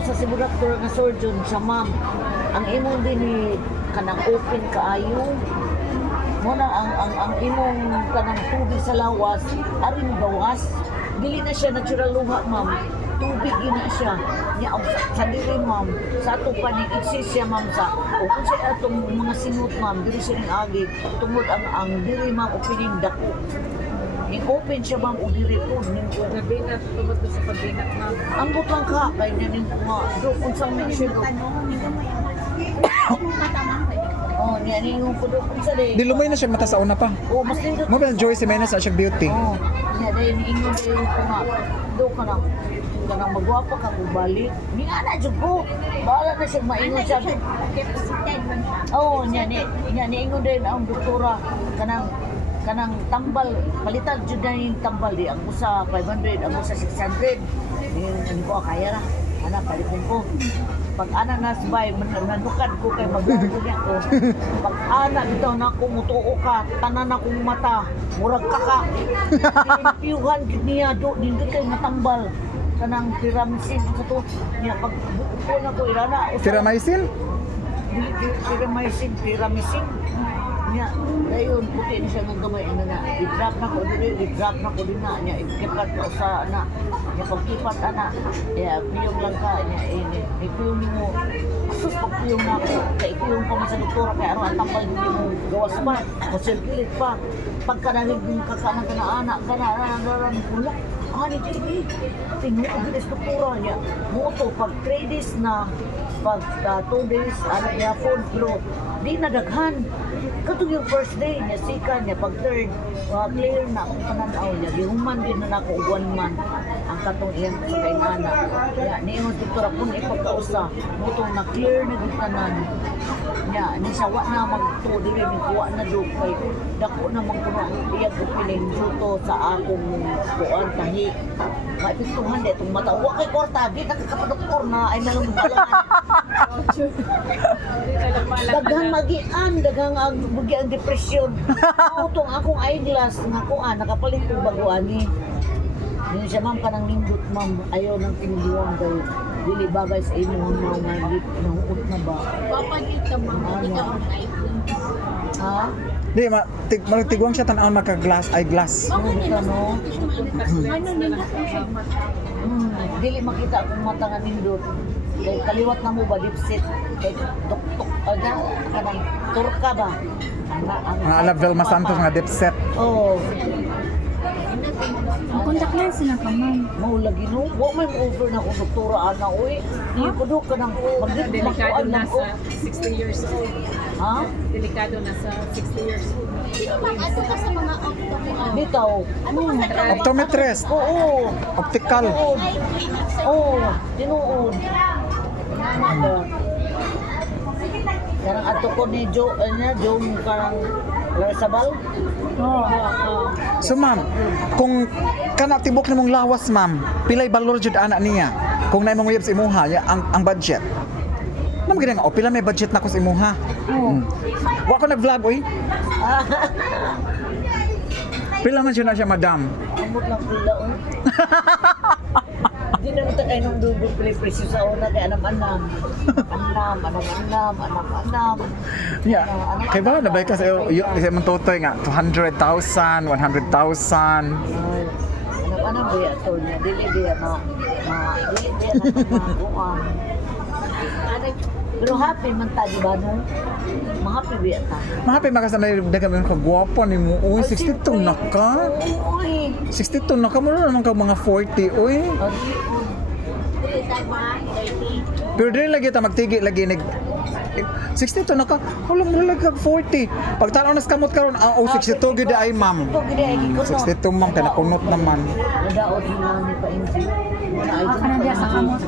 sa si doktor nga surgeon sa ma'am. Ang imong din ni kanang open kaayo. Mo na ang imong kanang tubig sa lawas, arin gawas. Dili na siya natural luha, ma'am. Tubig yun na siya. Niya sa dili, ma'am. Sa ato pa ni exist siya, ma'am, sa o kung siya atong mga sinut, ma'am, dili siya ning agi. Tungod ang dili, ma'am, opening dako. Ning open siya, ma'am, o dili po. Nabinat, tungod sa pagbinat, ma'am. Ang butang ka, kaya niya ning mga do kung saan may siya do. Oh, niya ning yung pudo kung sa di. Di lumay na siya mata sa una pa. Oh, mas lindot. Mo ba Joy Jimenez sa siya beauty? Oh, niya dahil niingon dahil ko nga. Do ka na. Kanang magwapa ka kung balik. Ni ana jud ko. Bahala na siya maingon siya. Oh, niya niingon din ang doktora kanang tambal palitan jud na yung tambal di ang usa 500 ang usa 600 ni ko kaya ra ana paliton ko pag ana nasbay nanukad ko kay maglago niya ko pag ana bitaw na ko mutuo ka tanan akong mata murag kaka piuhan niya do din kay matambal kanang tiramisin sa to niya pag ko na ko irana Tiramycin? tiramisin niya dayon puti ni siya ng gamay ano na i-drop na ko din na niya ikipat ka sa na niya pagkipat ana ya piyong lang ka niya piyong mo asus pagpiyong na ko kay piyong pa man sa doktora kay aron ang tambal hindi mo gawas pa o sirkulit pa pagkanahig ng kakanan ka na anak ka na bulak ani JB tingnan ko bilis doktora niya mo to pag 3 days na pag 2 days ano niya food growth di nadaghan katong yung first day niya second niya pag third clear na akong pananaw niya gihuman din na ako 1 month ang katong iyang sa kay nana ya niingon doktora kun ipagkausa mutong na clear na gitanan niya ni sawa na magtuo dili ni kuha na do kay dako na magkuno ang iyang opening dito sa akong kuan tahi maipintuhan de itong mata wa kay kwarta di nakakapadoktor na ay nalang daghang magian daghang ang depresyon utong akong eyeglass nga kuan nakapalit og bago ani yun siya ma'am kanang nindot ma'am ayaw nang tinuduan kay dili bagay sa inyo ang mga nahuot na ba Papanit ka, ma'am. Hindi ka ha Di matigwang siya tan-aon maka-glass eyeglass. ano ka no Ano nila kung siya mata? dili makita akong mata nga nindot kay kaliwat na mo ba dipsit kay tok kanang turka ba Ang ala Velma Santos nga dipset. oh Ang contact lens na ka, ma'am. mau lagi no wa man over na kung doktora ana oy di ko do ka nang Delikado magdikuan na lang ko sa 60 years old. ha Delikado na sa 60 years old. Ano ka sa mga bitaw Optometrist, oo optical. tinuod karang ato ko ni Jo Jong karang Larsabal So ma'am, kung kana tibok nimong lawas ma'am, pilay balor jud ana niya. Kung naimong webs imuha ya ang budget. Nam gid nga pila may budget nako sa imuha. Wa ko nag-vlog oy. Pila man siya na siya madam. amot lang pila oh di na kita kayo nung double play presyo sa una kay anam-anam Yeah. Kay ba nabay ka sa iyo kasi man totoy nga 200,000, 100,000. Anam-anam ba yan to niya dili diya na kuan pero happy man ta di ba no ma-happy ba ta Mahapi makasanay dagan man ka gwapo nimo. Uy, 62 na ka. uy 62 na ka mo naman ka mga 40 uy. Pero dili lagi ta magtigi lagi nag 62 na ka. Wala mo lagi kag 40. Pag tanaw nas kamot karon ang 62 gid ay ma'am. 62 ma'am kana kunot naman. Nadaot mo ni pa inji. Aka na diya sa kamot.